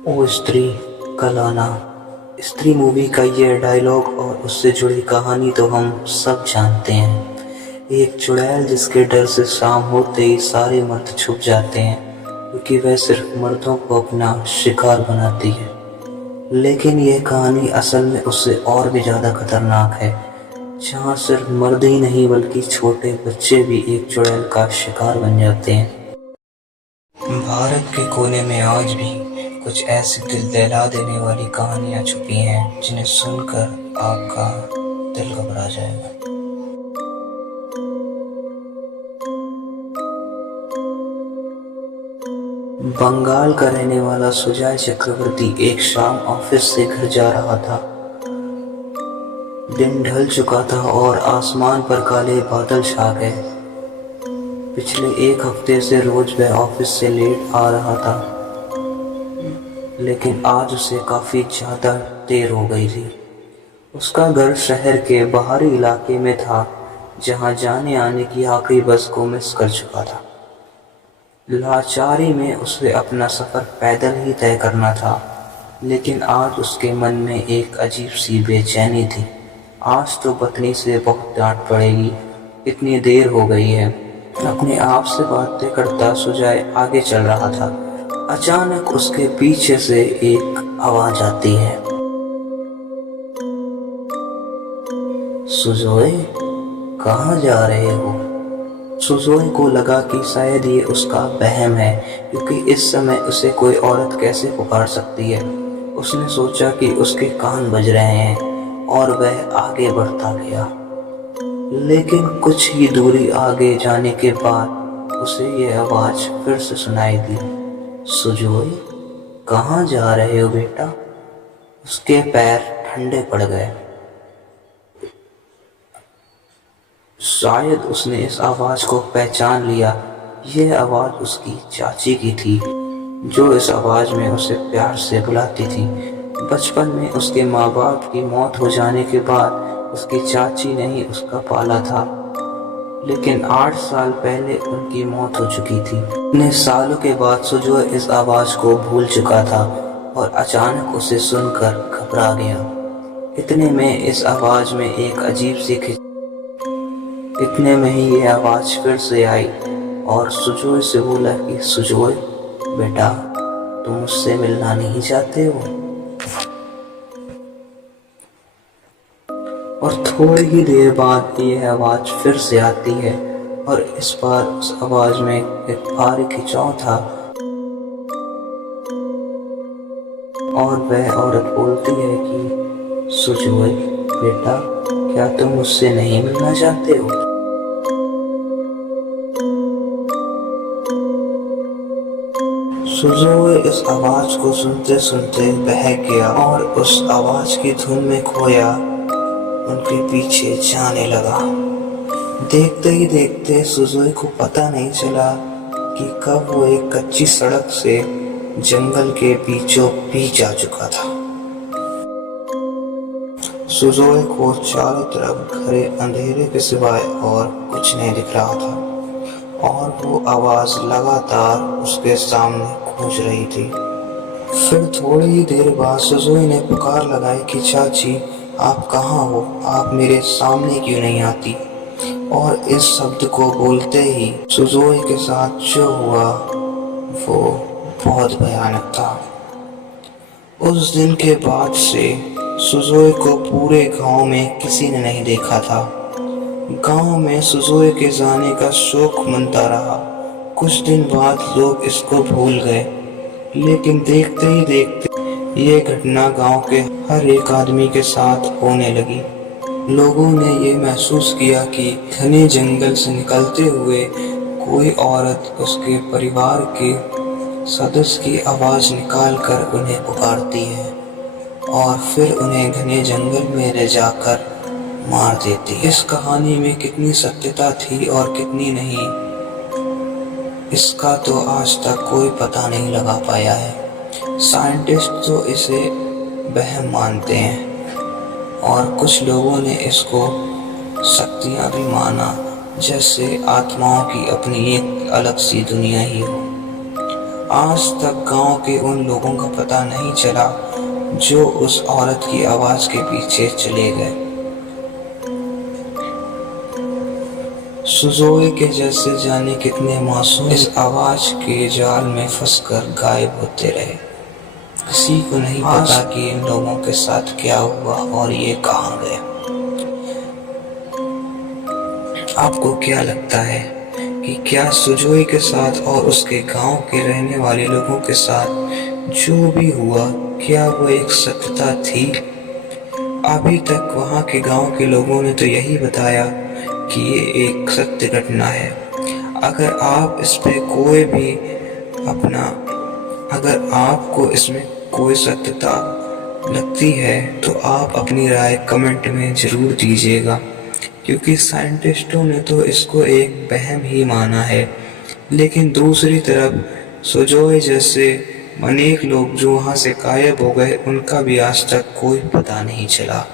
ओ स्त्री कल आना। स्त्री मूवी का ये डायलॉग और उससे जुड़ी कहानी तो हम सब जानते हैं। एक चुड़ैल जिसके डर से शाम होते ही सारे मर्द छुप जाते हैं क्योंकि वह सिर्फ मर्दों को अपना शिकार बनाती है। लेकिन यह कहानी असल में उससे और भी ज़्यादा खतरनाक है, जहाँ सिर्फ मर्द ही नहीं बल्कि छोटे बच्चे भी एक चुड़ैल का शिकार बन जाते हैं। भारत के कोने में आज भी कुछ ऐसी दिल दहला देने वाली कहानियां छुपी हैं जिन्हें सुनकर आपका दिल घबरा जाएगा। बंगाल का रहने वाला सुजय चक्रवर्ती एक शाम ऑफिस से घर जा रहा था। दिन ढल चुका था और आसमान पर काले बादल छा गए। पिछले एक हफ्ते से रोज वह ऑफिस से लेट आ रहा था, लेकिन आज उसे काफी ज्यादा देर हो गई थी। उसका घर शहर के बाहरी इलाके में था, जहां जाने आने की आखिरी बस को मिस कर चुका था। लाचारी में उसे अपना सफर पैदल ही तय करना था, लेकिन आज उसके मन में एक अजीब सी बेचैनी थी। आज तो पत्नी से बहुत डांट पड़ेगी, इतनी देर हो गई है। अपने आप से बातें करता सुजय आगे चल रहा था। अचानक उसके पीछे से एक आवाज आती है, सुजोए, कहाँ जा रहे हो? सुजोए को लगा कि शायद ये उसका वहम है, क्योंकि इस समय उसे कोई औरत कैसे पुकार सकती है। उसने सोचा कि उसके कान बज रहे हैं और वह आगे बढ़ता गया। लेकिन कुछ ही दूरी आगे जाने के बाद उसे यह आवाज फिर से सुनाई दी, सुजोए, कहाँ जा रहे हो बेटा? उसके पैर ठंडे पड़ गए। शायद उसने इस आवाज को पहचान लिया। यह आवाज उसकी चाची की थी, जो इस आवाज में उसे प्यार से बुलाती थी। बचपन में उसके माँ बाप की मौत हो जाने के बाद उसकी चाची ने ही उसका पाला था, लेकिन 8 साल पहले उनकी मौत हो चुकी थी। इतने सालों के बाद सुजोय इस आवाज को भूल चुका था और अचानक उसे सुनकर घबरा गया। इतने में इस आवाज में एक अजीब सी इतने में ही यह आवाज फिर से आई और सुजोय से बोला कि सुजोय बेटा, तुम मुझसे मिलना नहीं चाहते हो? और थोड़ी ही देर बाद यह आवाज फिर से आती है और इस बार उस आवाज में एक भारी खिंचाव था और वह औरत बोलती है कि सुजोय बेटा, क्या तुम मुझसे नहीं मिलना चाहते हो? सुजोय इस आवाज को सुनते सुनते बहक गया और उस आवाज की धुन में खोया उनके पीछे जाने लगा। देखते ही देखते सुजोय को पता नहीं चला कि कब वो एक कच्ची सड़क से जंगल के बीचों बीच आ चुका था। सुजोय को चारों तरफ घरे अंधेरे के सिवाय और कुछ नहीं दिख रहा था और वो आवाज लगातार उसके सामने गूंज रही थी। फिर थोड़ी ही देर बाद सुजोय ने पुकार लगाई कि चाची, आप कहाँ हो? आप मेरे सामने क्यों नहीं आती? और इस शब्द को बोलते ही सुजोय के साथ जो हुआ वो बहुत भयानक था। उस दिन के बाद से सुजोय को पूरे गांव में किसी ने नहीं देखा था। गांव में सुजोय के जाने का शोक मनता रहा। कुछ दिन बाद लोग इसको भूल गए, लेकिन देखते ही देखते ये घटना गांव के हर एक आदमी के साथ होने लगी। लोगों ने ये महसूस किया कि घने जंगल से निकलते हुए कोई औरत उसके परिवार के सदस्य की आवाज निकालकर उन्हें पुकारती है और फिर उन्हें घने जंगल में ले जाकर मार देती। इस कहानी में कितनी सत्यता थी और कितनी नहीं, इसका तो आज तक कोई पता नहीं लगा पाया है। साइंटिस्ट तो इसे वहम मानते हैं और कुछ लोगों ने इसको शक्तियां भी माना, जैसे आत्माओं की अपनी एक अलग सी दुनिया ही हो। आज तक गांव के उन लोगों का पता नहीं चला जो उस औरत की आवाज के पीछे चले गए। सुजोए के जैसे जाने कितने मासूम इस आवाज के जाल में फंसकर गायब होते रहे। किसी को नहीं पता कि इन लोगों के साथ क्या हुआ और ये कहाँ गए। आपको क्या लगता है कि क्या सुजोए के साथ और उसके गांव के रहने वाले लोगों के साथ जो भी हुआ, क्या वो एक सत्यता थी? अभी तक वहां के गांव के लोगों ने तो यही बताया कि ये एक सत्य घटना है। अगर आपको इसमें कोई सत्यता लगती है तो आप अपनी राय कमेंट में जरूर दीजिएगा, क्योंकि साइंटिस्टों ने तो इसको एक वहम ही माना है। लेकिन दूसरी तरफ सुजोए जैसे अनेक लोग जो वहां से गायब हो गए, उनका भी आज तक कोई पता नहीं चला।